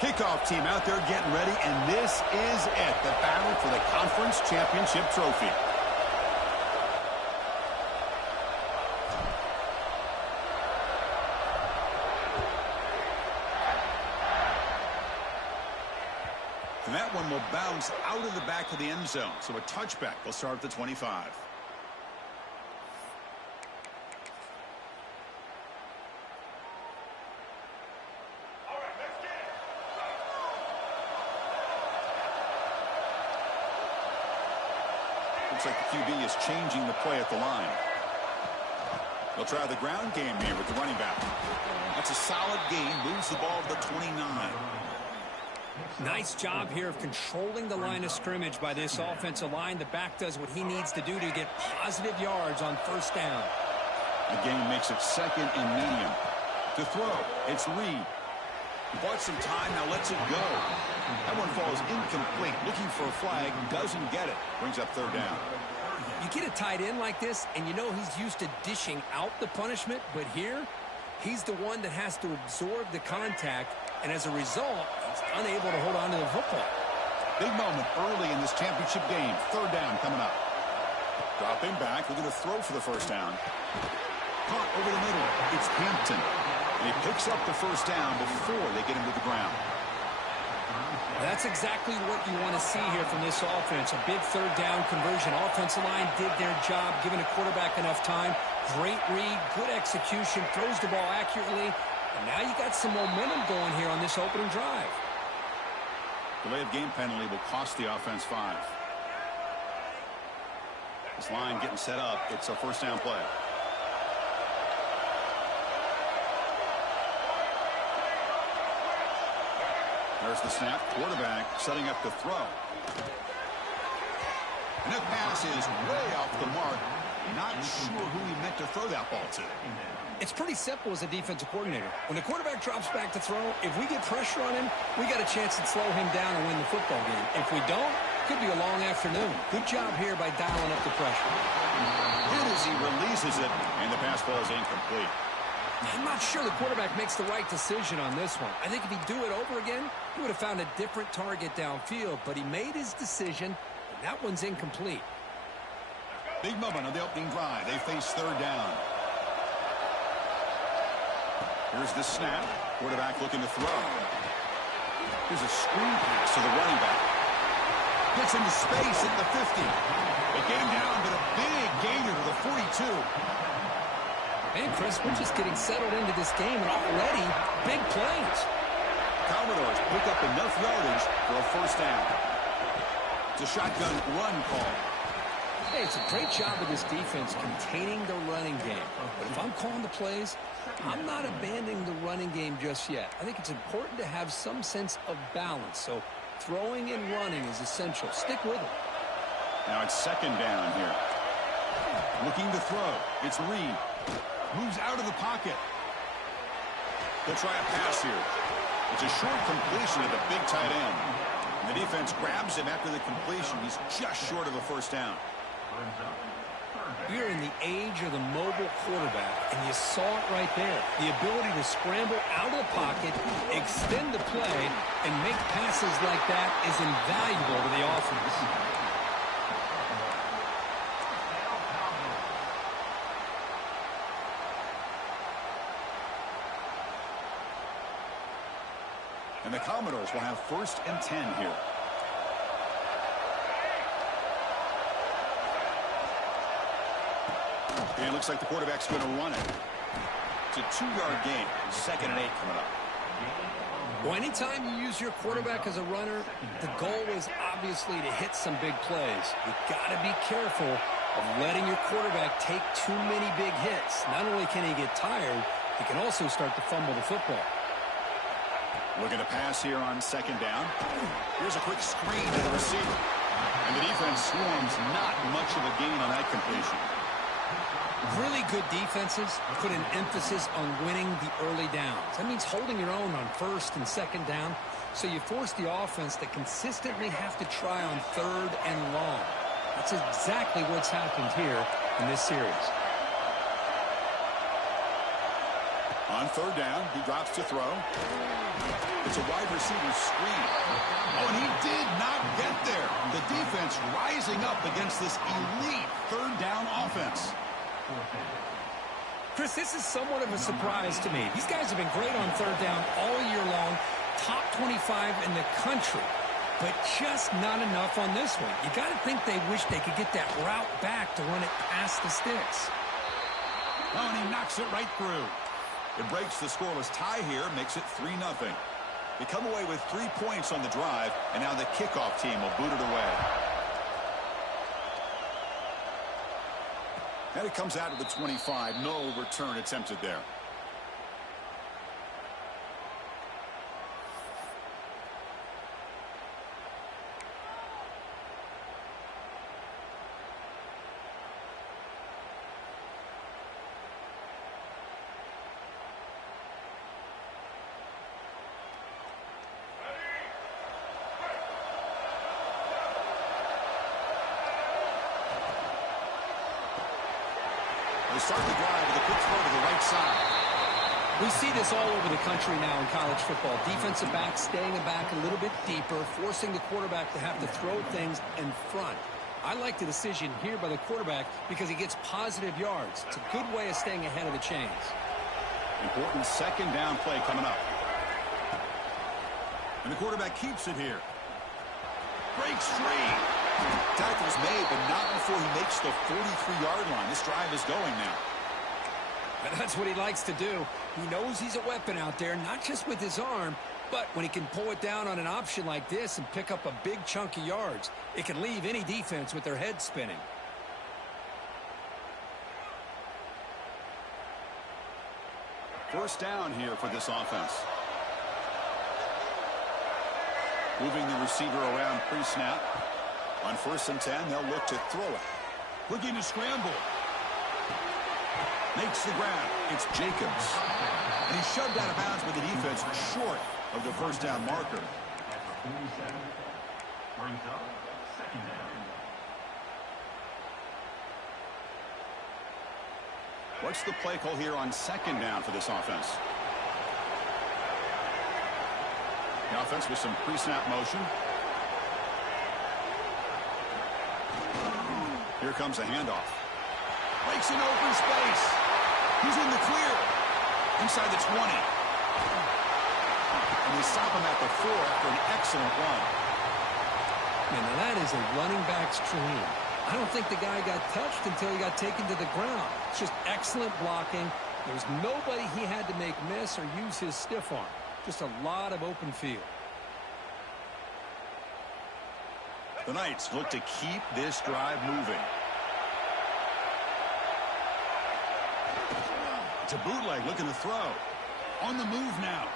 Kickoff team out there getting ready, and this is it, the battle for the conference championship trophy. And that one will bounce out of the back of the end zone, so a touchback will start at the 25. Looks like the QB is changing the play at the line. They'll try the ground game here with the running back. That's a solid gain. Moves the ball to the 29. Nice job here of controlling the line of scrimmage by this offensive line. The back does what he needs to do to get positive yards on first down. The game makes it second and medium. To throw, it's Reed. Bought some time, now lets it go. That one falls incomplete. Looking for a flag, doesn't get it. Brings up third down. You get a tight end like this, and you know he's used to dishing out the punishment, but here, he's the one that has to absorb the contact, and as a result, he's unable to hold on to the football. Big moment early in this championship game. Third down coming up. Dropping back, looking to throw for the first down. Caught over the middle. It's Hampton. And he picks up the first down before they get him to the ground. That's exactly what you want to see here from this offense. A big third down conversion. Offensive line did their job, giving the quarterback enough time. Great read, good execution, throws the ball accurately. And now you got some momentum going here on this opening drive. Delay of game penalty will cost the offense 5. This line getting set up. It's a first down play. There's the snap. Quarterback setting up to throw. And that pass is way off the mark. Not sure who he meant to throw that ball to. It's pretty simple as a defensive coordinator. When the quarterback drops back to throw, if we get pressure on him, we got a chance to slow him down and win the football game. If we don't, it could be a long afternoon. Good job here by dialing up the pressure. Good as he releases it, and the pass ball is incomplete. I'm not sure the quarterback makes the right decision on this one. I think if he'd do it over again, he would have found a different target downfield, but he made his decision, and that one's incomplete. Big moment on the opening drive. They face third down. Here's the snap. Quarterback looking to throw. Here's a screen pass to the running back. Gets into space at the 50. They get him down, but a big gainer to the 42. Man, Chris, we're just getting settled into this game, and already big plays. Commodores pick up enough yardage for a first down. It's a shotgun run call. Hey, it's a great job of this defense containing the running game. But if I'm calling the plays, I'm not abandoning the running game just yet. I think it's important to have some sense of balance. So throwing and running is essential. Stick with it. Now it's second down here. Looking to throw. It's Reed. Moves out of the pocket. They'll try a pass here. It's a short completion to the big tight end. And the defense grabs him after the completion. He's just short of a first down. We're in the age of the mobile quarterback, and you saw it right there. The ability to scramble out of the pocket, extend the play, and make passes like that is invaluable to the offense. And the Commodores will have 1st and 10 here. And it looks like the quarterback's going to run it. It's a 2-yard gain. 2nd and 8 coming up. Well, anytime you use your quarterback as a runner, the goal is obviously to hit some big plays. You've got to be careful of letting your quarterback take too many big hits. Not only can he get tired, he can also start to fumble the football. Looking to pass here on 2nd down. Here's a quick screen to the receiver. And the defense swarms not much of a gain on that completion. Really good defenses put an emphasis on winning the early downs. That means holding your own on 1st and 2nd down, so you force the offense to consistently have to try on 3rd and long. That's exactly what's happened here in this series. On third down, he drops to throw. It's a wide receiver screen. Oh, and he did not get there. The defense rising up against this elite third down offense. Chris, this is somewhat of a surprise to me. These guys have been great on third down all year long. Top 25 in the country. But just not enough on this one. You got to think they wish they could get that route back to run it past the sticks. Oh, and he knocks it right through. It breaks the scoreless tie here, makes it 3-0. They come away with 3 points on the drive, and now the kickoff team will boot it away. And it comes out of the 25. No return attempted there. They start the drive with a quick throw to the right side. We see this all over the country now in college football. Defensive backs staying back a little bit deeper, forcing the quarterback to have to throw things in front. I like the decision here by the quarterback because he gets positive yards. It's a good way of staying ahead of the chains. Important second down play coming up. And the quarterback keeps it here. Breaks free. Tackle's made, but not before he makes the 43-yard line. This drive is going now. And that's what he likes to do. He knows he's a weapon out there, not just with his arm, but when he can pull it down on an option like this and pick up a big chunk of yards, it can leave any defense with their head spinning. First down here for this offense. Moving the receiver around pre-snap. On 1st and 10, they'll look to throw it. Looking to scramble. Makes the grab. It's Jacobs. And he's shoved out of bounds with the defense short of the first down marker. Brings up second down. What's the play call here on second down for this offense? The offense with some pre-snap motion. Here comes a handoff. Breaks in open space. He's in the clear. Inside the 20. And they stop him at the 4 after an excellent run. Man, now that is a running back's dream. I don't think the guy got touched until he got taken to the ground. It's just excellent blocking. There's nobody he had to make miss or use his stiff arm. Just a lot of open field. The Knights look to keep this drive moving. It's a bootleg looking to throw. On the move now.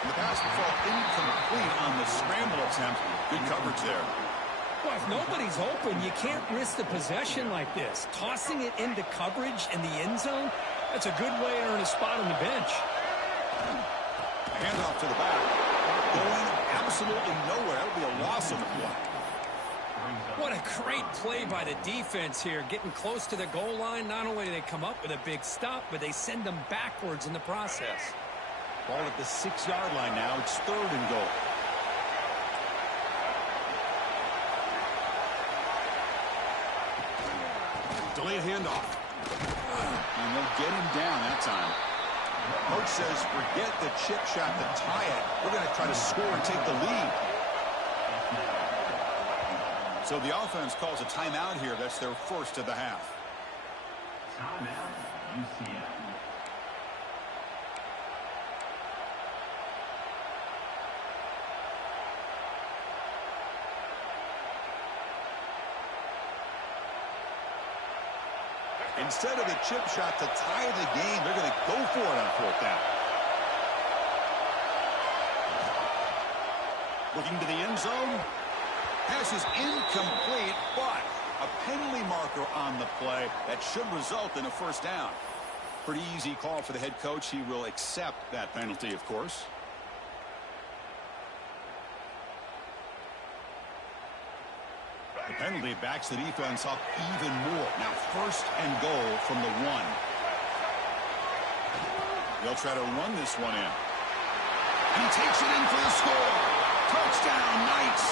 And the pass will fall incomplete on the scramble attempt. Good coverage there. Well, if nobody's open, you can't risk the possession like this. Tossing it into coverage in the end zone, that's a good way to earn a spot on the bench. A handoff to the back. Going absolutely nowhere. That'll be a loss of the play. What a great play by the defense here. Getting close to the goal line, not only do they come up with a big stop, but they send them backwards in the process. Ball at the 6-yard line now. It's 3rd and goal. Delayed handoff. And they'll get him down that time. Coach says, forget the chip shot to tie it. We're going to try to score and take the lead. So the offense calls a timeout here. That's their first of the half. Timeout, UCF. Instead of the chip shot to tie the game, they're going to go for it on 4th down. Looking to the end zone. Pass is incomplete, but a penalty marker on the play that should result in a first down. Pretty easy call for the head coach. He will accept that penalty, of course. The penalty backs the defense up even more. Now 1st and goal from the 1. They'll try to run this one in. And he takes it in for the score. Touchdown, Knights.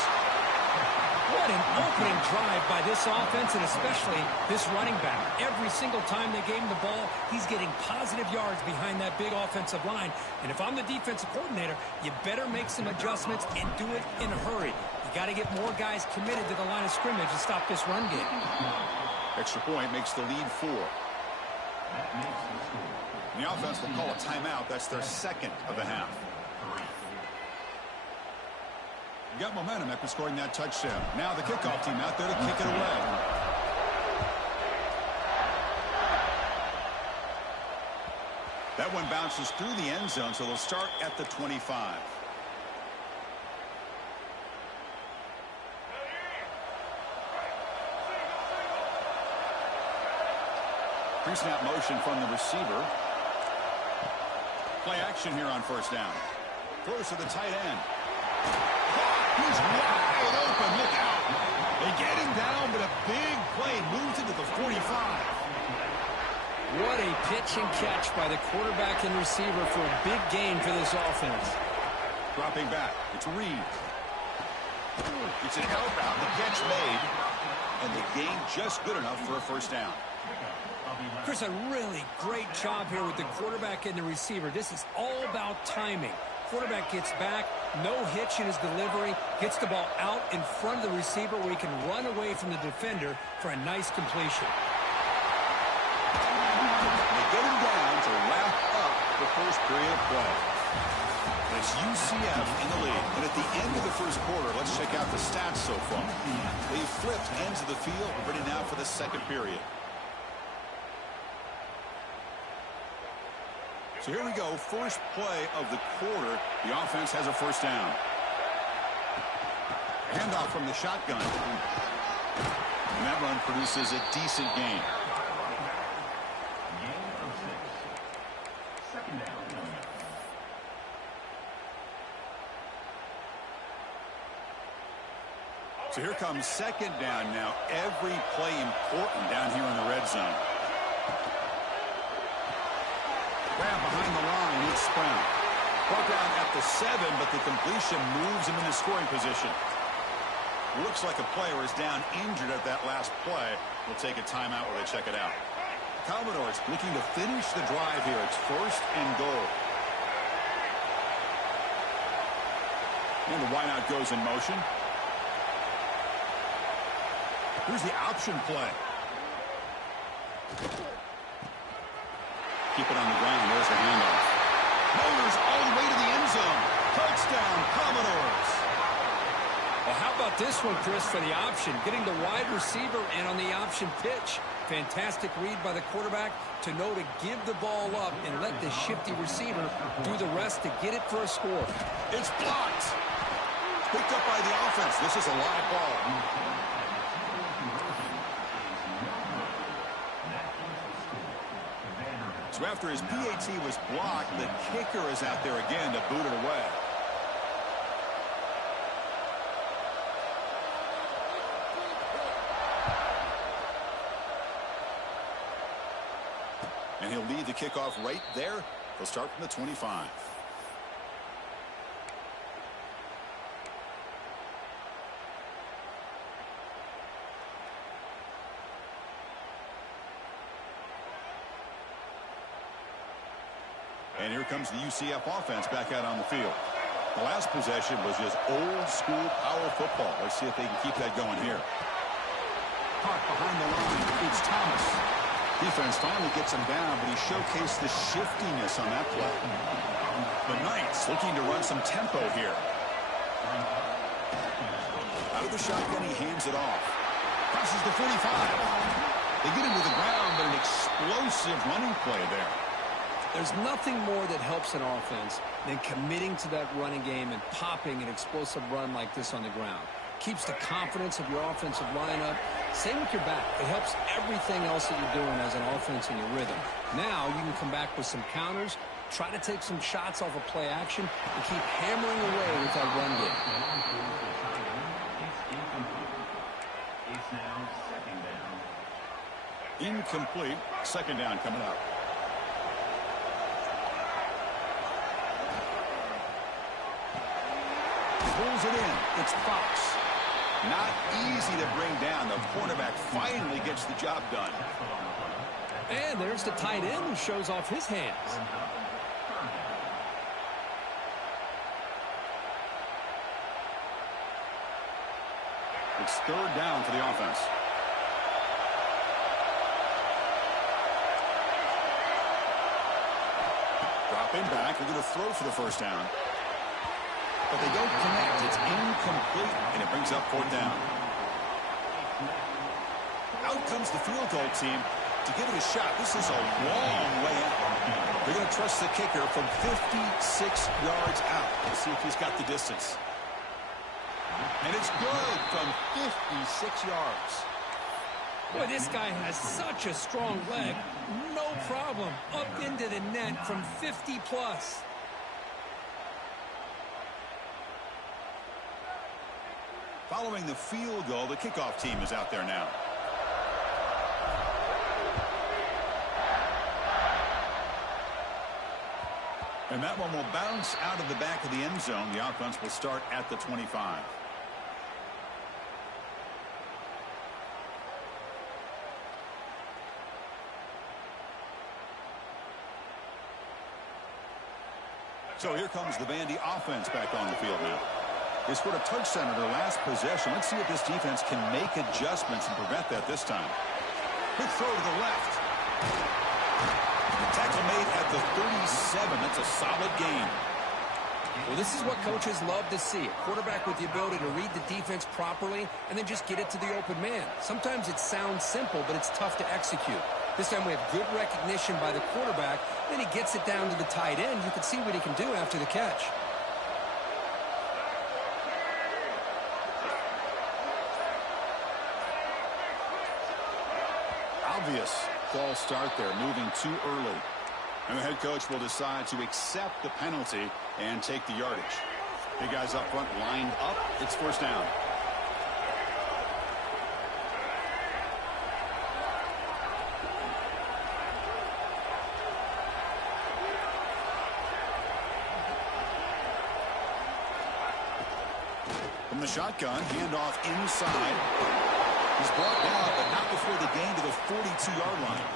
What an opening drive by this offense, and especially this running back. Every single time they gave him the ball, he's getting positive yards behind that big offensive line. And if I'm the defensive coordinator, you better make some adjustments and do it in a hurry. You got to get more guys committed to the line of scrimmage to stop this run game. Extra point makes the lead 4. And the offense will call a timeout. That's their second of the half. Got momentum after scoring that touchdown. Now the kickoff team out there to kick it away. That one bounces through the end zone, so they'll start at the 25. Pre-snap motion from the receiver. Play action here on first down. Throws to the tight end. He's wide open. Look out. They get him down, but a big play moves into the 45. What a pitch and catch by the quarterback and receiver for a big gain for this offense. Dropping back. It's Reed. It's an outbound. The catch made. And the gain just good enough for a first down. Chris, a really great job here with the quarterback and the receiver. This is all about timing. Quarterback gets back, no hitch in his delivery, gets the ball out in front of the receiver where he can run away from the defender for a nice completion. They get him down to wrap up the first period of play. It's UCF in the lead. And at the end of the first quarter, let's check out the stats so far. They flipped ends of the field, ready now for the second period. So here we go, first play of the quarter. The offense has a first down. Handoff from the shotgun. And that run produces a decent gain. Gain of 6. Second down. So here comes second down now. Every play important down here in the red zone. Grab behind the line, it's Brown. Brought down at the 7, but the completion moves him into scoring position. Looks like a player is down injured at that last play. We'll take a timeout while they check it out. Commodores looking to finish the drive here. It's first and goal. And the wideout goes in motion. Here's the option play. Keep it on the ground. There's the handoff. Motors all the way to the end zone. Touchdown, Commodores. Well, how about this one, Chris, for the option? Getting the wide receiver in on the option pitch. Fantastic read by the quarterback to know to give the ball up and let the shifty receiver do the rest to get it for a score. It's blocked. Picked up by the offense. This is a live ball. So after his PAT was blocked, the kicker is out there again to boot it away. And he'll lead the kickoff right there. He'll start from the 25. And here comes the UCF offense back out on the field. The last possession was just old school power football. Let's see if they can keep that going here. Caught behind the line. It's Thomas. Defense finally gets him down, but he showcased the shiftiness on that play. The Knights looking to run some tempo here. Out of the shotgun, he hands it off. Crosses the 45. They get him to the ground, but an explosive running play there. There's nothing more that helps an offense than committing to that running game and popping an explosive run like this on the ground. Keeps the confidence of your offensive lineup. Same with your back. It helps everything else that you're doing as an offense in your rhythm. Now you can come back with some counters, try to take some shots off of play action, and keep hammering away with that run game. It's now second down. Incomplete. Second down coming up. Pulls it in. It's Fox. Not easy to bring down. The cornerback finally gets the job done. And there's the tight end who shows off his hands. It's third down for the offense. Dropping back. They're going to throw for the first down. But they don't connect. It's incomplete, and it brings up fourth down. Out comes the field goal team to give it a shot. This is a long way out. They're going to trust the kicker from 56 yards out. Let's see if he's got the distance. And it's good from 56 yards. Boy, this guy has such a strong leg. No problem. Up into the net from 50 plus. Following the field goal, the kickoff team is out there now. And that one will bounce out of the back of the end zone. The offense will start at the 25. So here comes the Vandy offense back on the field now. They scored a touchdown in their last possession. Let's see if this defense can make adjustments and prevent that this time. Quick throw to the left. Tackle made at the 37. That's a solid gain. Well, this is what coaches love to see. A quarterback with the ability to read the defense properly and then just get it to the open man. Sometimes it sounds simple, but it's tough to execute. This time we have good recognition by the quarterback. Then he gets it down to the tight end. You can see what he can do after the catch. Obvious false start there, moving too early. And the head coach will decide to accept the penalty and take the yardage. Big guys up front lined up. It's first down. From the shotgun, handoff inside. He's brought down, but not before the gain to the 42-yard line.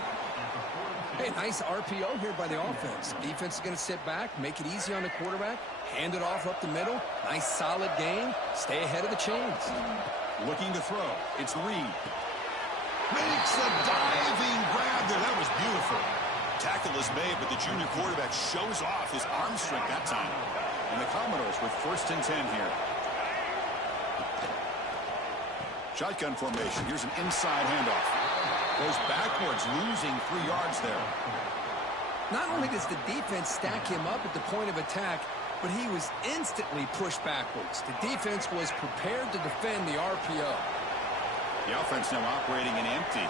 Hey, nice RPO here by the offense. Defense is going to sit back, make it easy on the quarterback, hand it off up the middle. Nice solid gain. Stay ahead of the chains. Looking to throw. It's Reed. Makes a diving grab there. That was beautiful. Tackle is made, but the junior quarterback shows off his arm strength that time. And the Commodores with 1st and 10 here. Shotgun formation. Here's an inside handoff. Goes backwards, losing 3 yards there. Not only does the defense stack him up at the point of attack, but he was instantly pushed backwards. The defense was prepared to defend the RPO. The offense now operating in empty.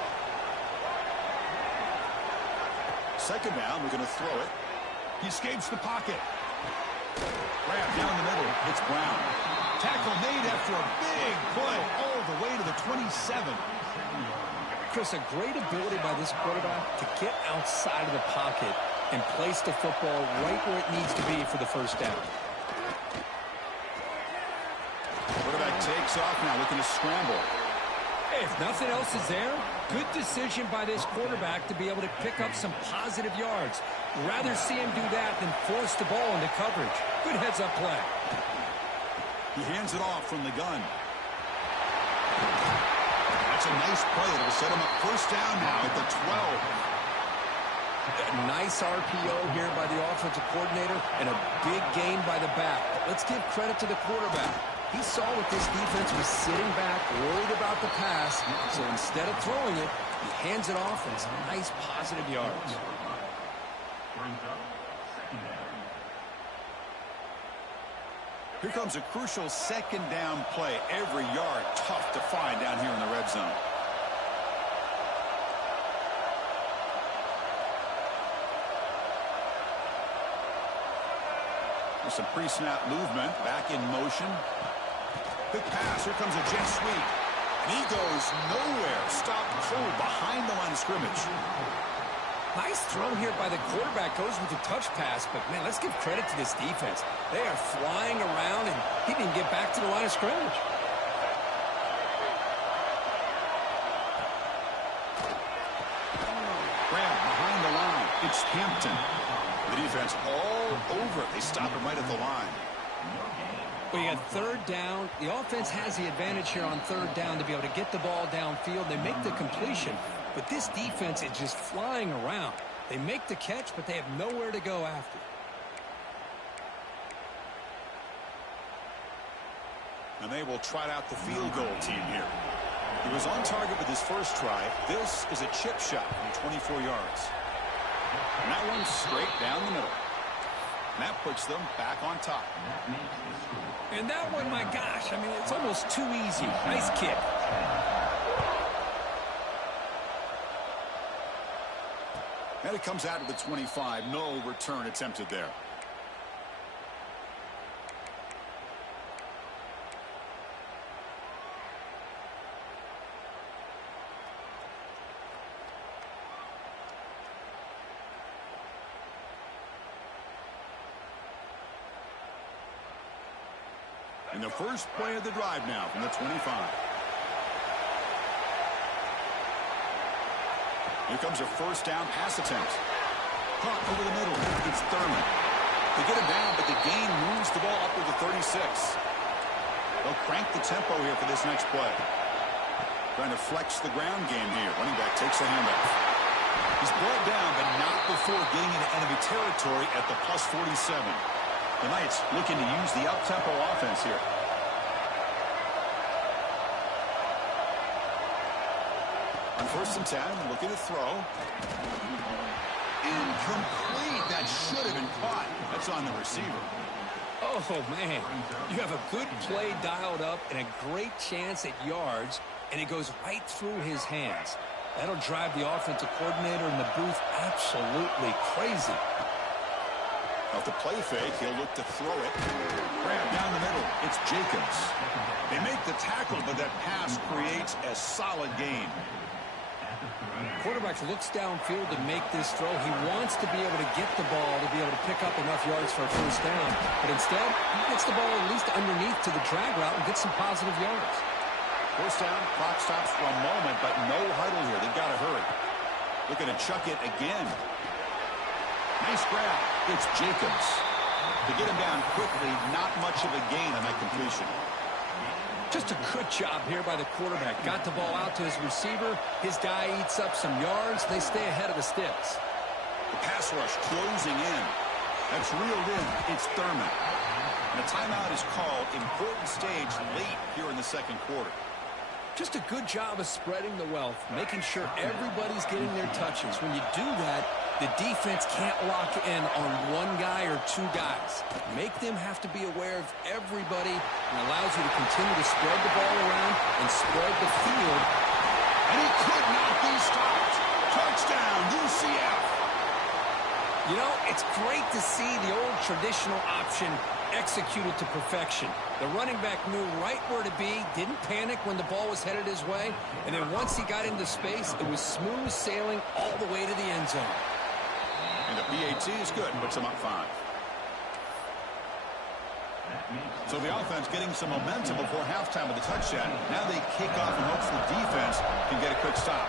Second down, we're going to throw it. He escapes the pocket. Grab down the middle. It's Brown. Tackle made after a big play all the way to the 27. Chris, a great ability by this quarterback to get outside of the pocket and place the football right where it needs to be for the first down. Quarterback takes off now, looking to scramble. Hey, if nothing else is there, good decision by this quarterback to be able to pick up some positive yards. Rather see him do that than force the ball into coverage. Good heads-up play. He hands it off from the gun. That's a nice play. It'll set him up first down now at the 12. A nice RPO here by the offensive coordinator and a big gain by the back. But let's give credit to the quarterback. He saw what this defense was sitting back, worried about the pass. So instead of throwing it, he hands it off and some nice positive yards. Brings up second down. Here comes a crucial second down play. Every yard tough to find down here in the red zone. There's some pre-snap movement. Back in motion. Quick pass. Here comes a jet sweep. And he goes nowhere. Stopped cold behind the line of scrimmage. Nice throw here by the quarterback. Goes with the touch pass, but, man, let's give credit to this defense. They are flying around, and he didn't get back to the line of scrimmage. Grab behind the line. It's Hampton. The defense all over it. They stop him right at the line. Well, you got third down. The offense has the advantage here on third down to be able to get the ball downfield. They make the completion, but this defense is just flying around. They make the catch, but they have nowhere to go after. And they will trot out the field goal team here. He was on target with his first try. This is a chip shot from 24 yards. And that one's straight down the middle. And that puts them back on top. And that one, my gosh, I mean, it's almost too easy. Nice kick. And it comes out to the 25. No return attempted there. And the first play of the drive now from the 25. Here comes a first down pass attempt. Caught over the middle. It's Thurman. They get him down, but the gain moves the ball up to the 36. They'll crank the tempo here for this next play. Trying to flex the ground game here. Running back takes the handoff. He's brought down, but not before getting into enemy territory at the plus 47. The Knights looking to use the up-tempo offense here. On 1st and 10, looking to throw. Incomplete. That should have been caught. That's on the receiver. Oh, man. You have a good play dialed up and a great chance at yards, and it goes right through his hands. That'll drive the offensive coordinator in the booth absolutely crazy. Off the play fake, he'll look to throw it. Grab down the middle. It's Jacobs. They make the tackle, but that pass creates a solid gain. Quarterback looks downfield to make this throw. He wants to be able to get the ball to be able to pick up enough yards for a first down. But instead, he gets the ball at least underneath to the drag route and gets some positive yards. First down, clock stops for a moment, but no huddle here. They've got to hurry. Looking to chuck it again. Nice grab. It's Jacobs. To get him down quickly, not much of a gain on that completion. Just a good job here by the quarterback. Got the ball out to his receiver. His guy eats up some yards. They stay ahead of the sticks. The pass rush closing in. That's reeled in. It's Thurman. And a timeout is called. Important stage late here in the second quarter. Just a good job of spreading the wealth, making sure everybody's getting their touches. When you do that, the defense can't lock in on one guy or two guys. Make them have to be aware of everybody and allows you to continue to spread the ball around and spread the field. And he could not be stopped. Touchdown, UCF. You know, it's great to see the old traditional option executed to perfection. The running back knew right where to be, didn't panic when the ball was headed his way, and then once he got into space, it was smooth sailing all the way to the end zone. And the PAT is good, puts him up 5. So the offense getting some momentum before halftime with the touchdown. Now they kick off and hopes the defense can get a quick stop.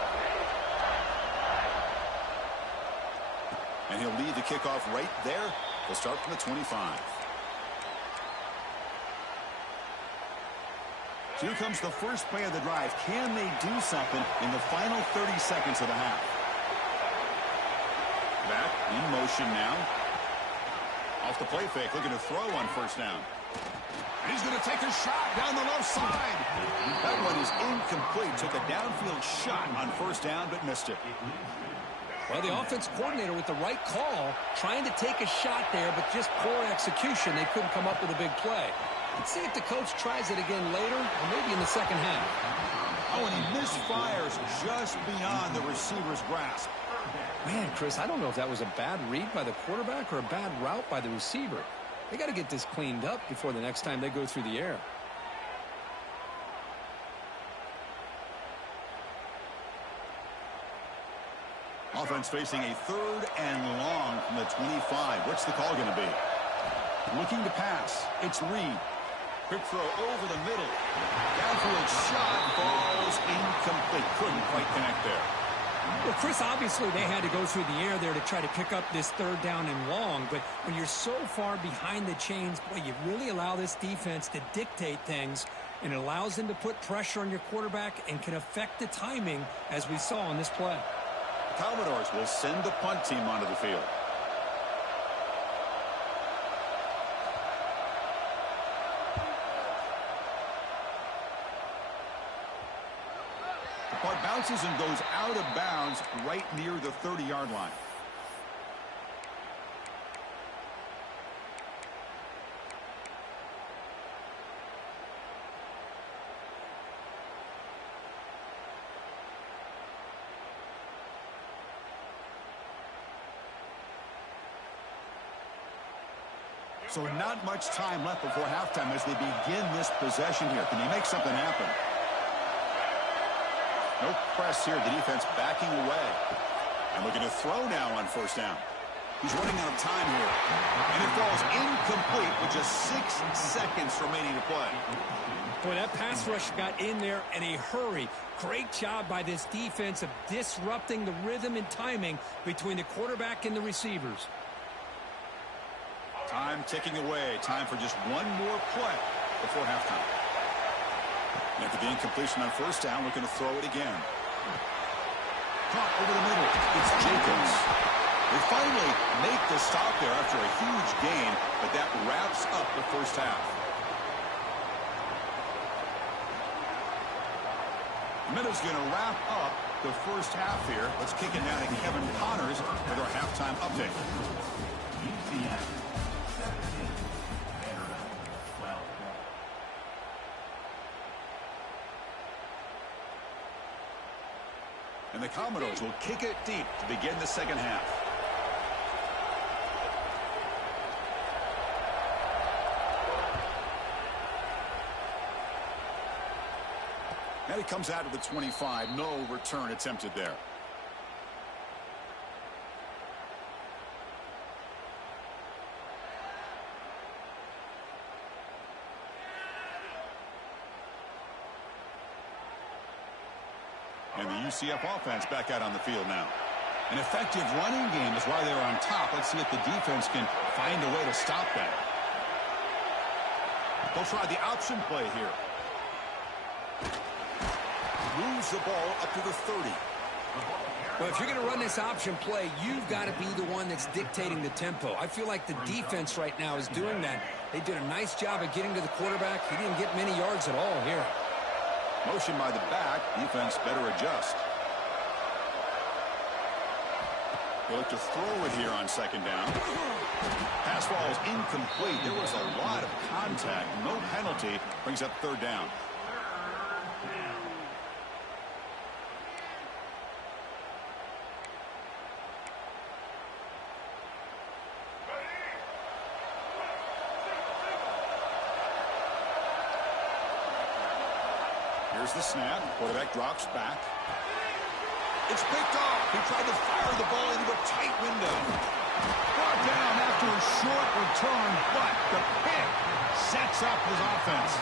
And he'll lead the kickoff right there. They'll start from the 25. So here comes the first play of the drive. Can they do something in the final 30 seconds of the half? Back in motion now. Off the play fake, looking to throw on first down. And he's going to take a shot down the left side. That one is incomplete. Took a downfield shot on first down, but missed it. Well, the offense coordinator with the right call, trying to take a shot there, but just poor execution. They couldn't come up with a big play. Let's see if the coach tries it again later, or maybe in the second half. Oh, and he misfires just beyond the receiver's grasp. Man, Chris, I don't know if that was a bad read by the quarterback or a bad route by the receiver. They got to get this cleaned up before the next time they go through the air. Offense facing a 3rd and long from the 25. What's the call going to be? Looking to pass. It's Reed. Quick throw over the middle. Downfield shot falls incomplete. Couldn't quite connect there. Well, Chris, obviously they had to go through the air there to try to pick up this 3rd down and long, but when you're so far behind the chains, boy, you really allow this defense to dictate things, and it allows them to put pressure on your quarterback and can affect the timing, as we saw in this play. The Commodores will send the punt team onto the field. The punt bounces and goes out of bounds right near the 30-yard line. So not much time left before halftime as they begin this possession here. Can they make something happen? No press here. The defense backing away. And looking to throw now on 1st down. He's running out of time here. And it falls incomplete with just 6 seconds remaining to play. Boy, that pass rush got in there in a hurry. Great job by this defense of disrupting the rhythm and timing between the quarterback and the receivers. Time ticking away. Time for just one more play before halftime. And after the incompletion on 1st down, looking to throw it again. Caught over the middle. It's Jacobs. They finally make the stop there after a huge gain, but that wraps up the 1st half. The minute's going to wrap up the 1st half here. Let's kick it down to Kevin Connors with our halftime update. UCF. And the Commodores will kick it deep to begin the 2nd half. And it comes out of the 25. No return attempted there. And the UCF offense back out on the field now. An effective running game is why they're on top. Let's see if the defense can find a way to stop that. They'll try the option play here. Moves the ball up to the 30. Well, if you're going to run this option play, you've got to be the one that's dictating the tempo. I feel like the defense right now is doing that. They did a nice job of getting to the quarterback. He didn't get many yards at all here. Motion by the back. Defense better adjust. They look to throw it here on 2nd down. Pass ball is incomplete. There was a lot of contact. No penalty. Brings up 3rd down. Here's the snap. Quarterback drops back. It's picked off. He tried to fire the ball into a tight window. Brought down after a short return, but the pick sets up his offense.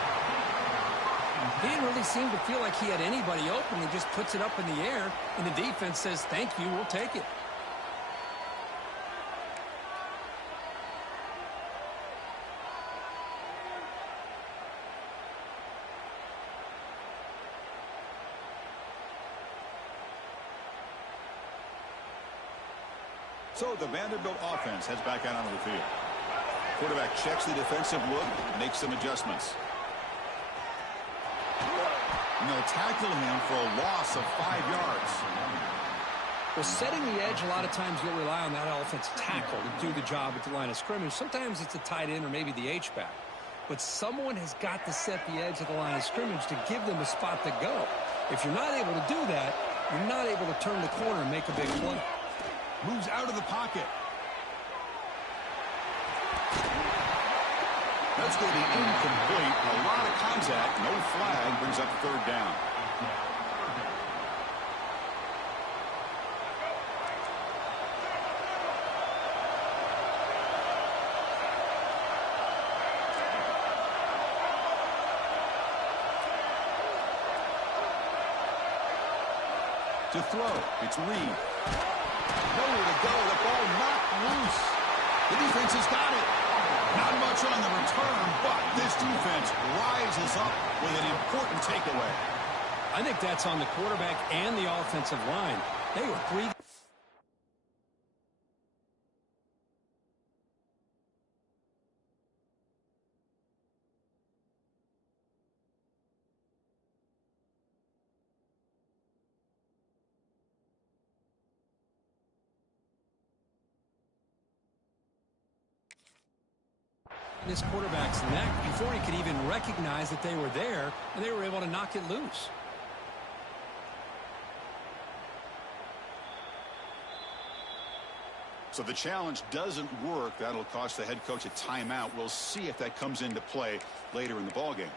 He didn't really seem to feel like he had anybody open. He just puts it up in the air, and the defense says, thank you, we'll take it. So the Vanderbilt offense heads back out onto the field. Quarterback checks the defensive look, makes some adjustments. And they'll tackle him for a loss of 5 yards. Well, setting the edge, a lot of times you'll rely on that offensive tackle to do the job at the line of scrimmage. Sometimes it's a tight end or maybe the H-back. But someone has got to set the edge of the line of scrimmage to give them a spot to go. If you're not able to do that, you're not able to turn the corner and make a big play. Moves out of the pocket. That's going to be incomplete. A lot of contact. No flag. Brings up 3rd down. To throw, it's Reed. Nowhere to go. The ball knocked loose. The defense has got it. Not much on the return, but this defense rises up with an important takeaway. I think that's on the quarterback and the offensive line. They were breathing. This quarterback's neck before he could even recognize that they were there, and they were able to knock it loose. So the challenge doesn't work. That'll cost the head coach a timeout. We'll see if that comes into play later in the ballgame.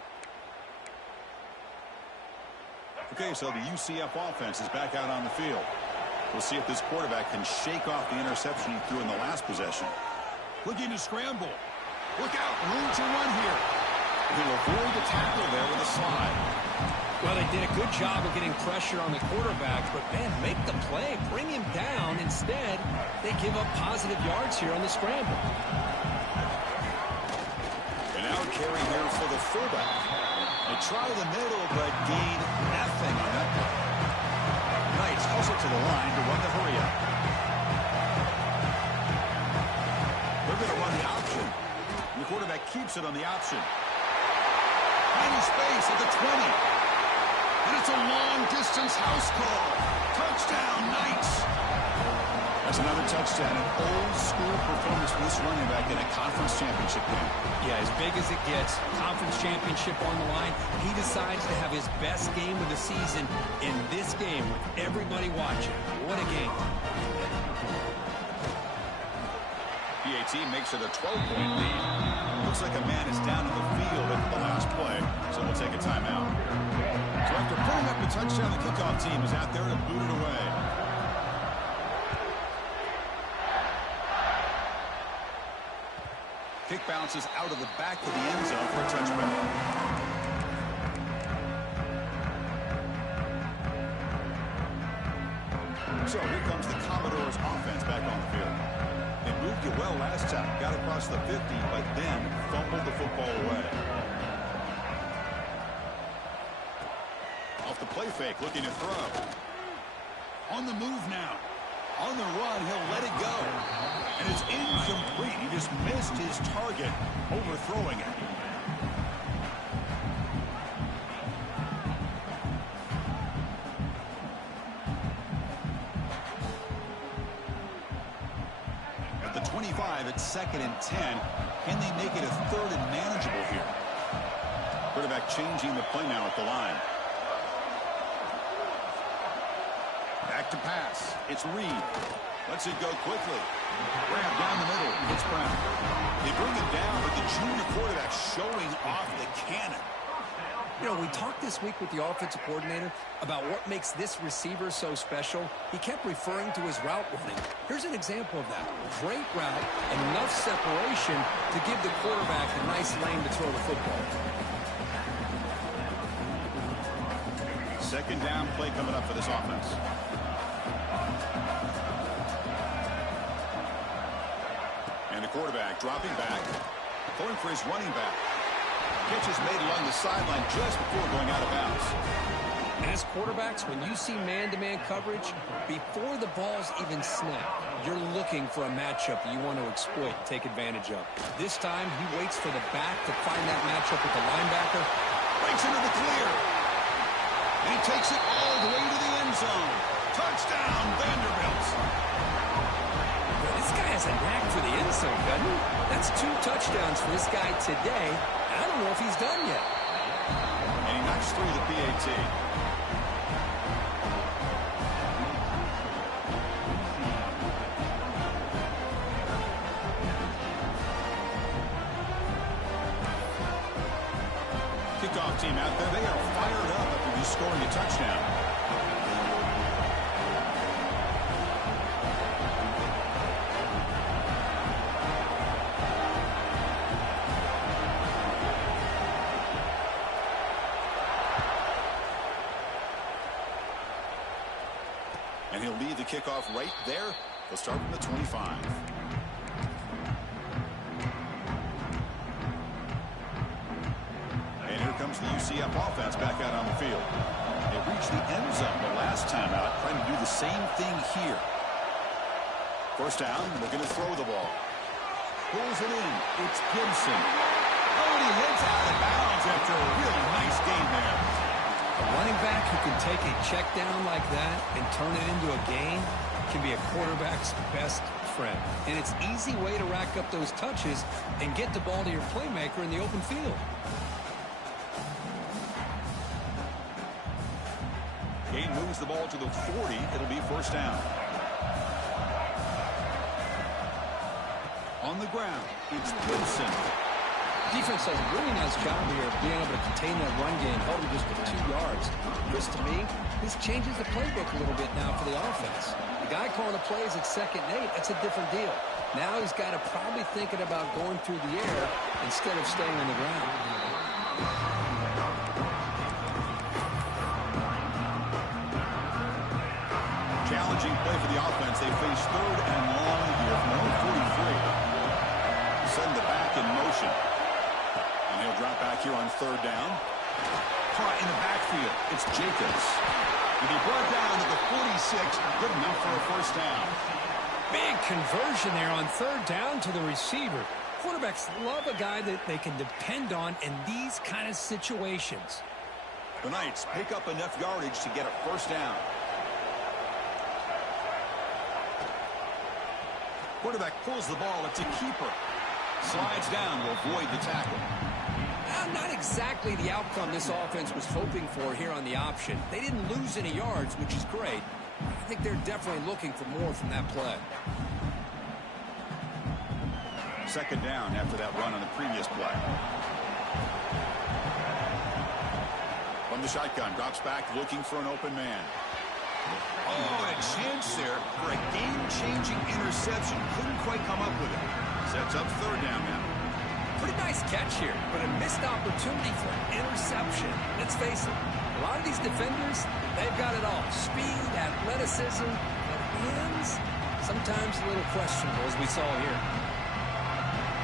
Okay, so the UCF offense is back out on the field. We'll see if this quarterback can shake off the interception he threw in the last possession. Looking to scramble. Look out, room to run here. He'll avoid the tackle there with a slide. Well, they did a good job of getting pressure on the quarterback, but, man, make the play. Bring him down. Instead, they give up positive yards here on the scramble. And now carry here for the fullback. They try the middle, but gain nothing on that play. Knights hustle to the line to run the hurry up. They're going to run the option. The quarterback keeps it on the option. Tiny space at the 20. And it's a long-distance house call. Touchdown, Knights. That's another touchdown. An old-school performance for this running back in a conference championship game. Yeah, as big as it gets, conference championship on the line. He decides to have his best game of the season in this game with everybody watching. What a game. PAT makes it a 12-point lead. Looks like a man is down on the field at the last play, so we'll take a timeout. So after putting up a touchdown, the kickoff team is out there to boot it away. Kick bounces out of the back of the end zone for a touchback. So here comes the Commodores offense back on the field. They moved you well last time, got across the 50, but then fumbled the football away. Off the play fake, looking to throw. On the move now. On the run, he'll let it go. And it's incomplete. He just missed his target, overthrowing it. At the 25, it's 2nd and 10. Can they make it a 3rd and manageable here? Quarterback changing the play now at the line. Back to pass. It's Reed. Lets it go quickly. Grab down the middle. It's Brown. They bring it down, but the junior quarterback showing off the cannon. You know, we talked this week with the offensive coordinator about what makes this receiver so special. He kept referring to his route running. Here's an example of that. Great route, enough separation to give the quarterback a nice lane to throw the football. 2nd down play coming up for this offense. And the quarterback dropping back, going for his running back. Catch is made along the sideline just before going out of bounds. As quarterbacks, when you see man-to-man coverage, before the ball's even snapped, you're looking for a matchup that you want to exploit and take advantage of. This time, he waits for the back to find that matchup with the linebacker. Breaks into the clear. And he takes it all the way to the end zone. Touchdown, Vanderbilt. Well, this guy has a knack for the end zone, doesn't he? That's 2 touchdowns for this guy today. I don't know if he's done yet. And he knocks through the PAT. Kickoff team out there. They are fired up after just scoring a touchdown. the kickoff right there. They'll start from the 25. And here comes the UCF offense back out on the field. They reached the end zone the last time out, trying to do the same thing here. First down, they're going to throw the ball. Pulls it in. It's Gibson. Oh, and he heads out of bounds after a really nice gain there. A running back who can take a check down like that and turn it into a gain can be a quarterback's best friend. And it's an easy way to rack up those touches and get the ball to your playmaker in the open field. Gain moves the ball to the 40. It'll be first down. On the ground, it's Gibson. Defense does a really nice job here of being able to contain that run game, held him just for 2 yards. Chris, to me, this changes the playbook a little bit now for the offense. The guy calling the plays at 2nd and 8, that's a different deal. Now he's got to probably thinking about going through the air instead of staying on the ground. Challenging play for the offense. They face 3rd and long here from their own 43. Send the back in motion. And he'll drop back here on 3rd down. Caught in the backfield. It's Jacobs. He'll be brought down to the 46. Good enough for a first down. Big conversion there on 3rd down to the receiver. Quarterbacks love a guy that they can depend on in these kind of situations. The Knights pick up enough yardage to get a first down. Quarterback pulls the ball. It's a keeper. Slides down to avoid the tackle. Not exactly the outcome this offense was hoping for here on the option. They didn't lose any yards, which is great. I think they're definitely looking for more from that play. 2nd down after that run on the previous play. From the shotgun, drops back looking for an open man. Oh, and a chance there for a game-changing interception. Couldn't quite come up with it. Sets up 3rd down now. Pretty nice catch here, but a missed opportunity for an interception. Let's face it, a lot of these defenders, they've got it all. Speed, athleticism, but hands, sometimes a little questionable, as we saw here.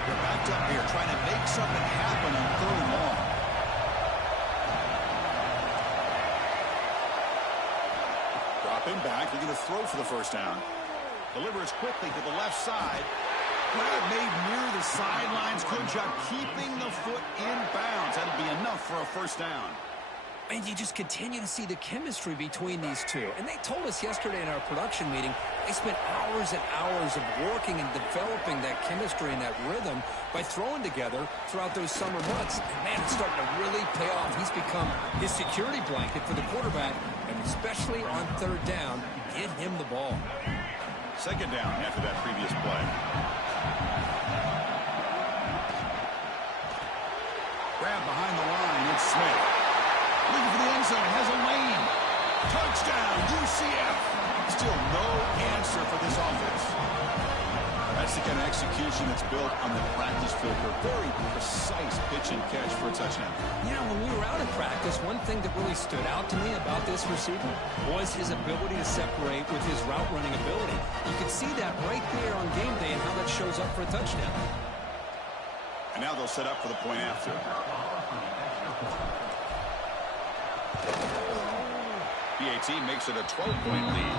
They're backed up here, trying to make something happen on 3rd and long. Dropping back, they're going to throw for the first down. Delivers quickly to the left side. Grab made near the sidelines. Good job keeping the foot in bounds. That'll be enough for a first down. And you just continue to see the chemistry between these two. And they told us yesterday in our production meeting, they spent hours and hours of working and developing that chemistry and that rhythm by throwing together throughout those summer months. And man, it's starting to really pay off. He's become his security blanket for the quarterback, and especially on 3rd down, get him the ball. 2nd down after that previous play. Grab behind the line. It's Smith. Looking for the end zone. Has a lane. Touchdown, UCF. Still no answer for this offense. That's the kind of execution that's built on the practice field for a very precise pitch and catch for a touchdown. Yeah, when we were out in practice, one thing that really stood out to me about this receiver was his ability to separate with his route running ability. You can see that right there on game day and how that shows up for a touchdown. And now they'll set up for the point after. PAT makes it a 12-point lead.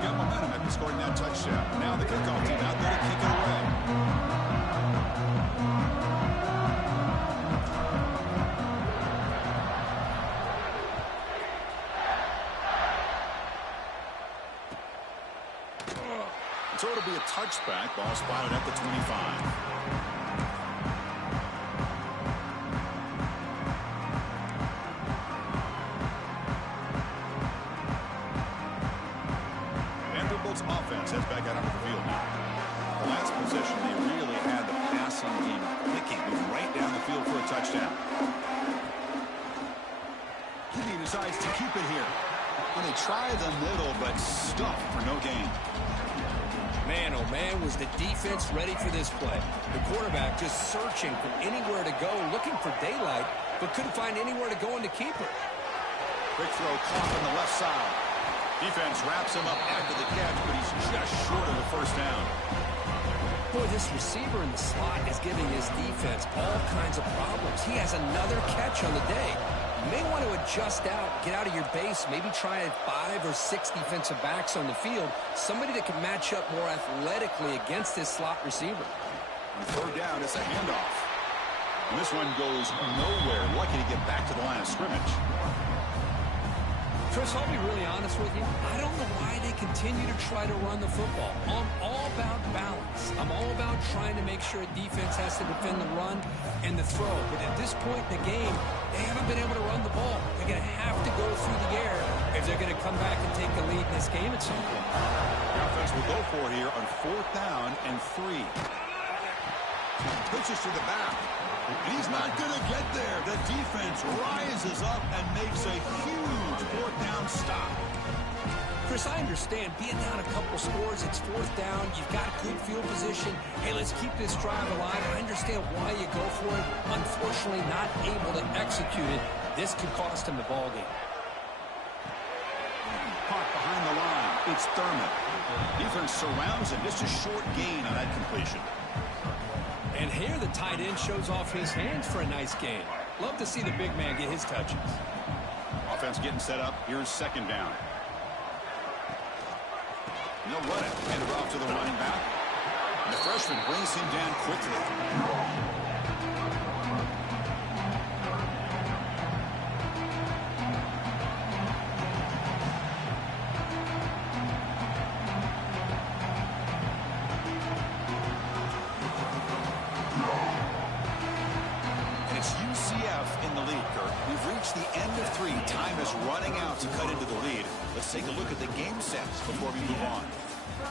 Got momentum after scoring that touchdown. Now the kickoff team out there to kick it away. So it'll be a touchback. Ball spotted at the 25. Vanderbilt's offense heads back out onto the field now. The last possession, they really had the passing game clicking, moving right down the field for a touchdown. He decides to keep it here. And they try the middle, but stuffed for no gain. Man, oh man, was the defense ready for this play. The quarterback just searching for anywhere to go, looking for daylight, but couldn't find anywhere to go in the keeper. Quick throw caught on the left side. Defense wraps him up after the catch, but he's just short of the first down. Boy, this receiver in the slot is giving his defense all kinds of problems. He has another catch on the day. You may want to adjust out, get out of your base, maybe try 5 or 6 defensive backs on the field, somebody that can match up more athletically against this slot receiver. On third down, it's a handoff. And this one goes nowhere. Lucky to get back to the line of scrimmage. Chris, I'll be really honest with you. I don't know why they continue to try to run the football. I'm all about balance. I'm all about trying to make sure a defense has to defend the run and the throw. But at this point in the game, they haven't been able to run the ball. They're going to have to go through the air if they're going to come back and take the lead in this game at some point. The offense will go for it here on 4th down and 3. Pitches to the back. And he's not going to get there. The defense rises up and makes a huge 4th down stop. Chris, I understand being down a couple scores, it's 4th down, you've got good field position. Hey, let's keep this drive alive. I understand why you go for it. Unfortunately, not able to execute it. This could cost him the ball game. Caught behind the line. It's Thurman. Defense surrounds him. Just a short gain on that completion. And here the tight end shows off his hands for a nice game. Love to see the big man get his touches. Offense getting set up. Here's 2nd down. And they'll run it. Hand it off to the running back. And the freshman brings him down quickly. It's UCF in the lead, Kurt. We've reached the end of 3. Time is running out to cut into the lead. Let's take a look at the game sets before we move on.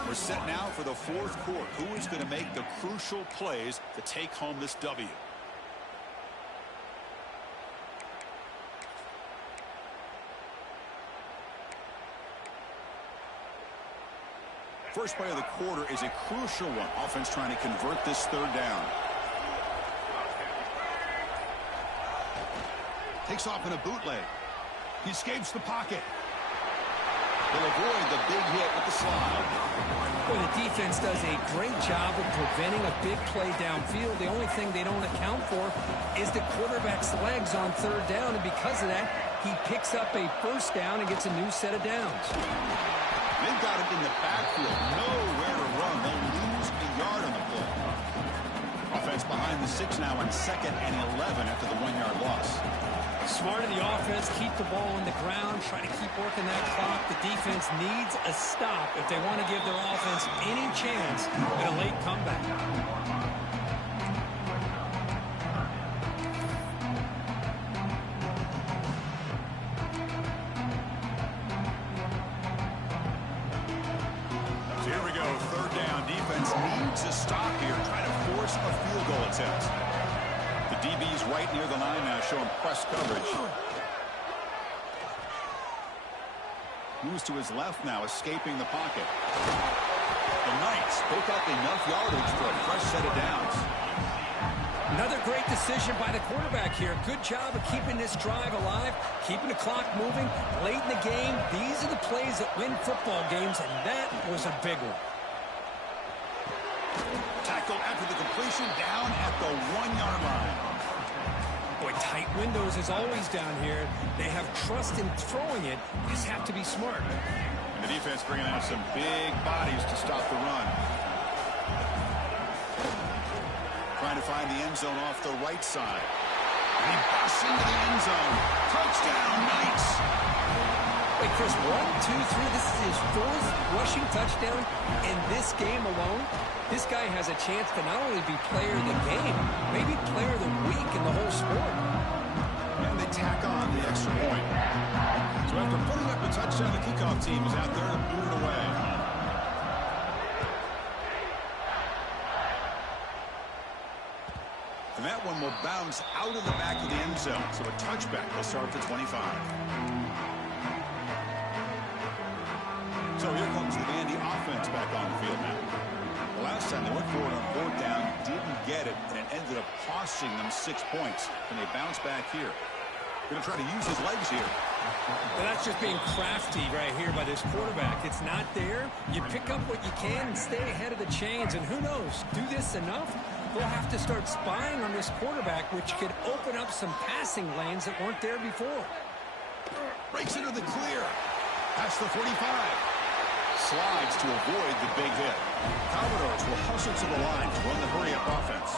We're set now for the 4th quarter. Who is going to make the crucial plays to take home this W? First play of the quarter is a crucial one. Offense trying to convert this 3rd down. Takes off in a bootleg. He escapes the pocket. They'll avoid the big hit with the slide. Well, the defense does a great job of preventing a big play downfield. The only thing they don't account for is the quarterback's legs on 3rd down, and because of that, he picks up a 1st down and gets a new set of downs. They've got it in the backfield. Nowhere to run. They'll lose a yard on the play. Offense behind the 6 now on 2nd and 11 after the 1-yard loss. Smart in the offense, keep the ball on the ground, try to keep working that clock. The defense needs a stop if they want to give their offense any chance at a late comeback. So here we go, 3rd down. Defense needs a stop here, try to force a field goal attempt. The DB's right near the line now, showing press coverage. Moves to his left now, escaping the pocket. The Knights pick up enough yardage for a fresh set of downs. Another great decision by the quarterback here. Good job of keeping this drive alive, keeping the clock moving. Late in the game, these are the plays that win football games, and that was a big one. Tackle after the completion, down at the 1-yard line. Boy, tight windows is always down here. They have trust in throwing it. You just have to be smart. And the defense bringing out some big bodies to stop the run. Trying to find the end zone off the right side. And he busts into the end zone. Touchdown, Knights! Wait, Chris, 1, 2, 3. This is his 4th rushing touchdown in this game alone. This guy has a chance to not only be player of the game, maybe player of the week in the whole sport. And they tack on the extra point. So after putting up a touchdown, the kickoff team is out there to boot it away. And that one will bounce out of the back of the end zone. So a touchback will start to 25. So here comes the Vandy offense back on the field now. The last time they went forward on fourth down, didn't get it, and it ended up costing them 6 points. And they bounce back here. Going to try to use his legs here. Well, that's just being crafty right here by this quarterback. It's not there. You pick up what you can and stay ahead of the chains. And who knows, do this enough, they'll have to start spying on this quarterback, which could open up some passing lanes that weren't there before. Breaks into the clear. Past the 45. Slides to avoid the big hit. Commodores will hustle to the line to run the hurry-up offense.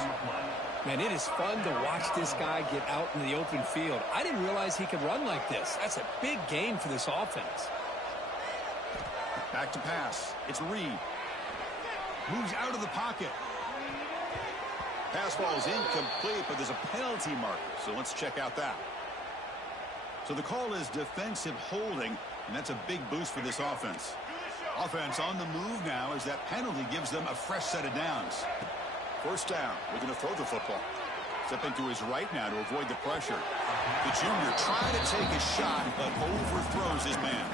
Man, it is fun to watch this guy get out in the open field. I didn't realize he could run like this. That's a big game for this offense. Back to pass. It's Reed. Moves out of the pocket. Pass ball is incomplete, but there's a penalty marker, so let's check out that. So the call is defensive holding, and that's a big boost for this offense. Offense on the move now as that penalty gives them a fresh set of downs. First down, looking to throw the football. Stepping to his right now to avoid the pressure. The junior trying to take a shot, but overthrows his man.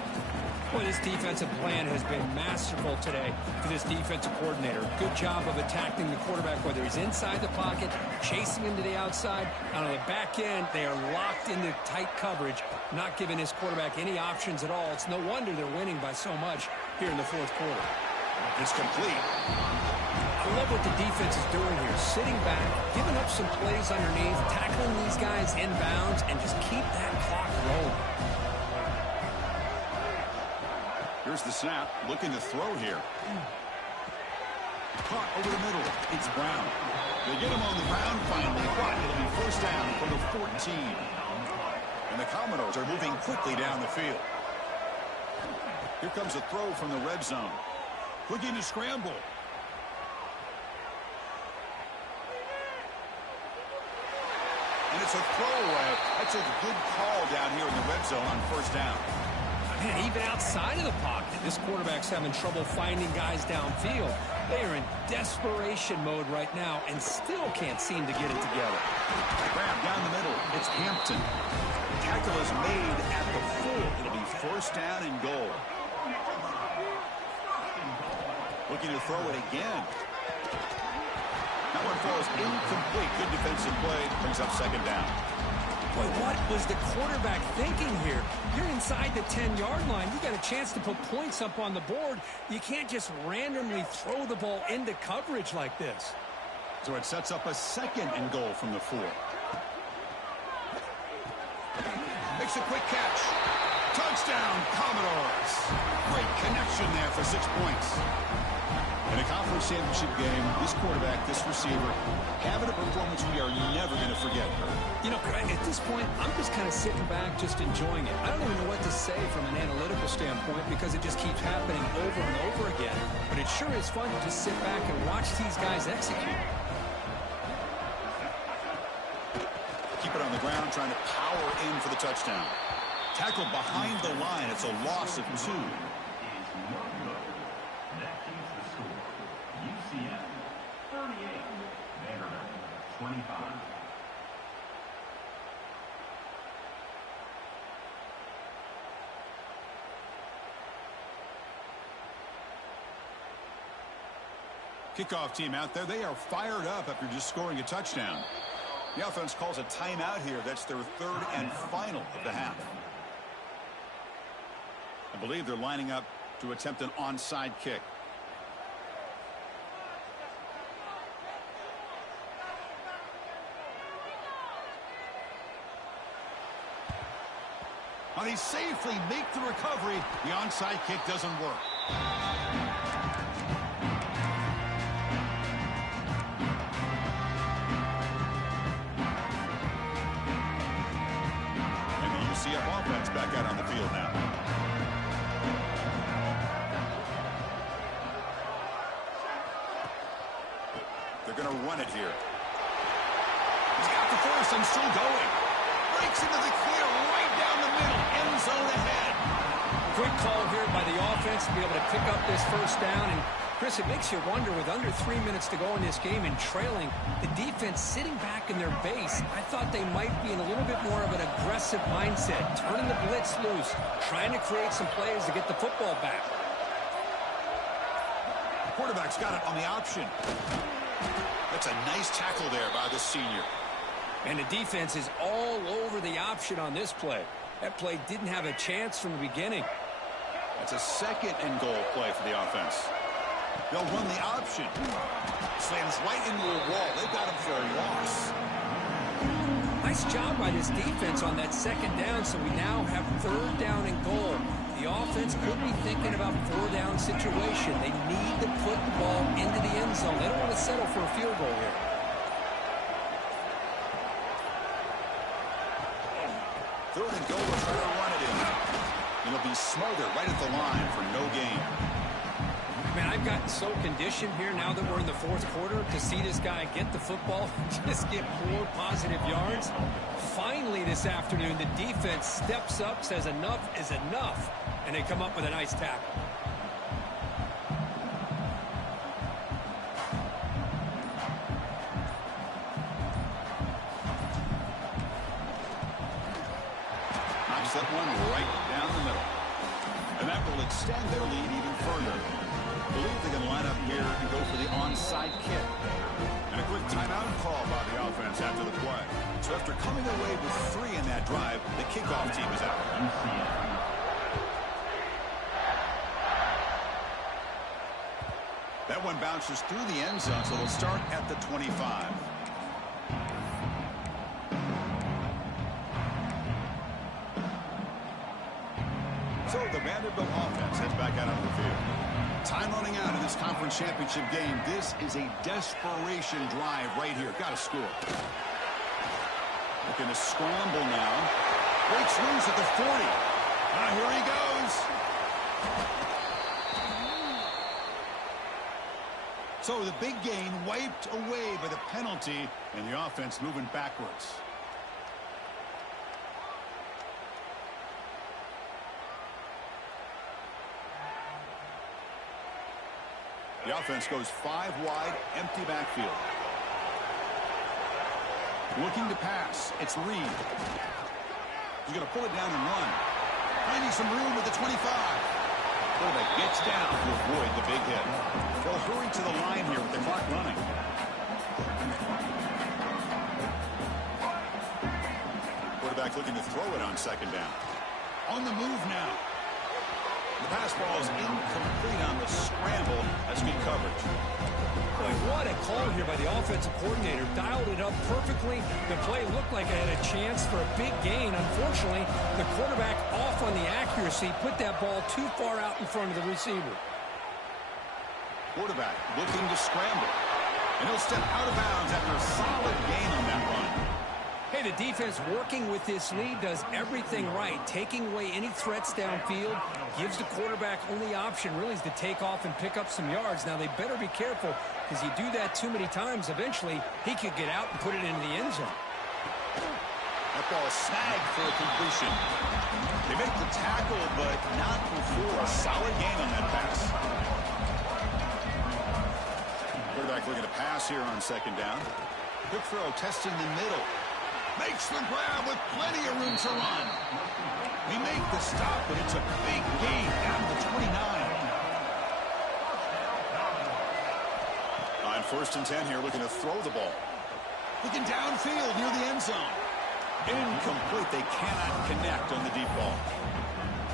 Boy, this defensive plan has been masterful today for this defensive coordinator. Good job of attacking the quarterback, whether he's inside the pocket, chasing him to the outside. On the back end, they are locked into tight coverage, not giving his quarterback any options at all. It's no wonder they're winning by so much here in the fourth quarter. It's complete. I love what the defense is doing here. Sitting back, giving up some plays underneath, tackling these guys inbounds, and just keep that clock rolling. Here's the snap. Looking to throw here. Caught over the middle. It's Brown. They get him on the ground finally, but it'll be first down from the 14. And the Commodores are moving quickly down the field. Here comes a throw from the red zone. Looking to scramble. And it's a throwaway. That's a good call down here in the red zone on first down. Man, even outside of the pocket, this quarterback's having trouble finding guys downfield. They are in desperation mode right now and still can't seem to get it together. Grab down the middle. It's Hampton. Tackle is made at the full. It'll be first down and goal. Looking to throw it again. That one falls incomplete. Good defensive play. Brings up second down. Boy, what was the quarterback thinking here? You're inside the 10-yard line. You got a chance to put points up on the board. You can't just randomly throw the ball into coverage like this. So it sets up a second and goal from the 4. Makes a quick catch. Touchdown, Commodores. Great connection there for 6 points. In a conference championship game, this quarterback, this receiver, having a performance we are never going to forget. You know, Craig, at this point, I'm just kind of sitting back, just enjoying it. I don't even know what to say from an analytical standpoint because it just keeps happening over and over again. But it sure is fun to just sit back and watch these guys execute. Keep it on the ground, trying to power in for the touchdown. Tackle behind the line. It's a loss of 2. UCF 38, Vanderbilt 25. Kickoff team out there. They are fired up after just scoring a touchdown. The offense calls a timeout here. That's their third and final of the half. I believe they're lining up to attempt an onside kick. And he safely make the recovery. The onside kick doesn't work. And the UCF offense back out on the field now. They're going to run it here. He's got the first and still going. Breaks into the clear right down the middle. End zone ahead. Good call here by the offense to be able to pick up this first down. And, Chris, it makes you wonder, with under 3 minutes to go in this game and trailing, the defense sitting back in their base, I thought they might be in a little bit more of an aggressive mindset, turning the blitz loose, trying to create some plays to get the football back. Quarterback's got it on the option. That's a nice tackle there by the senior. And the defense is all over the option on this play. That play didn't have a chance from the beginning. That's a second and goal play for the offense. They'll run the option. Slams right into a wall. They've got him for a loss. Nice job by this defense on that second down, so we now have third down and goal. The offense could be thinking about four-down situation. They need to put the ball into the end zone. They don't want to settle for a field goal here. Third and goal, we'll try to run it in. It'll be Smother right at the line for no gain. Man, I've gotten so conditioned here now that we're in the fourth quarter to see this guy get the football and just get 4 positive yards. Finally this afternoon, the defense steps up, says enough is enough, and they come up with a nice tackle. Knocks that one right down the middle. And that will extend their lead even further. I believe they're going to line up here and go for the onside kick. And a quick timeout call by the offense after the play. So after coming away with 3 in that drive, the kickoff team is out. That one bounces through the end zone, so they'll start at the 25. So the Vanderbilt offense heads back out on the field. Time running out in this conference championship game. This is a desperation drive right here. Got to score. Looking to scramble now. Breaks loose at the 40. Here he goes. So the big gain wiped away by the penalty, and the offense moving backwards. The offense goes 5 wide, empty backfield. Looking to pass. It's Reed. He's going to pull it down and run. Finding some room with the 25. Quarterback gets down to avoid the big hit. They'll hurry to the line here with the clock running. Quarterback looking to throw it on second down. On the move now. The pass ball is incomplete on the scramble. That's good coverage. Boy, what a call here by the offensive coordinator. Dialed it up perfectly. The play looked like it had a chance for a big gain. Unfortunately, the quarterback off on the accuracy, put that ball too far out in front of the receiver. Quarterback looking to scramble. And he'll step out of bounds after a solid gain on that run. Hey, the defense working with this lead does everything right. Taking away any threats downfield, gives the quarterback only option really is to take off and pick up some yards. Now, they better be careful because you do that too many times, eventually he could get out and put it into the end zone. That ball snagged for a completion. They make the tackle, but not before a solid gain on that pass. Quarterback looking to pass here on second down. Quick throw, testing the middle. Makes the grab with plenty of room to run. They make the stop, but it's a big gain down to the 29. On 1st and 10 here, looking to throw the ball. Looking downfield near the end zone. Incomplete. They cannot connect on the deep ball.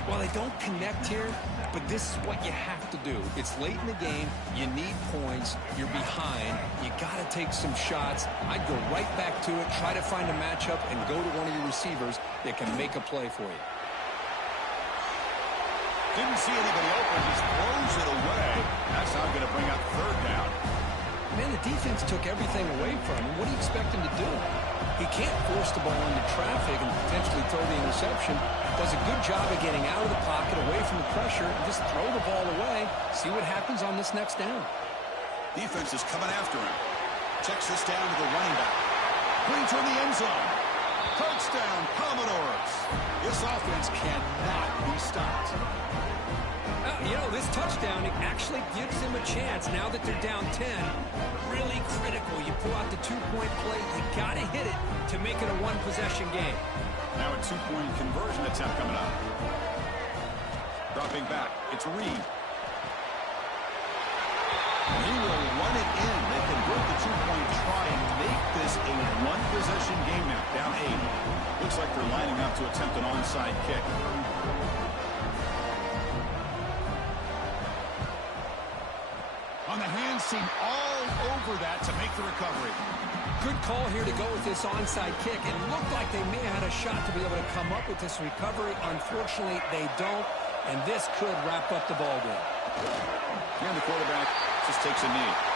Well, they don't connect here, but this is what you have to do. It's late in the game. You need points. You're behind. You got to take some shots. I'd go right back to it, try to find a matchup, and go to one of your receivers that can make a play for you. Didn't see anybody open. Just throws it away. That's not going to bring up third down. Man, the defense took everything away from him. What do you expect him to do? He can't force the ball into traffic and potentially throw the interception. Does a good job of getting out of the pocket, away from the pressure, and just throw the ball away. See what happens on this next down. Defense is coming after him. Checks this down to the running back. Putting toward the end zone. Touchdown, Commodores. This offense cannot be stopped. You know, this touchdown, it actually gives them a chance now that they're down 10. Really critical. You pull out the two-point play. You got to hit it to make it a one-possession game. Now a two-point conversion attempt coming up. Dropping back. It's Reed. He will run it in. They convert the two-point try and make this a one-possession game now. Down 8. Looks like they're lining up to attempt an onside kick. On the hands team all over that to make the recovery. Good call here to go with this onside kick. It looked like they may have had a shot to be able to come up with this recovery. Unfortunately, they don't, and this could wrap up the ball game. And the quarterback just takes a knee.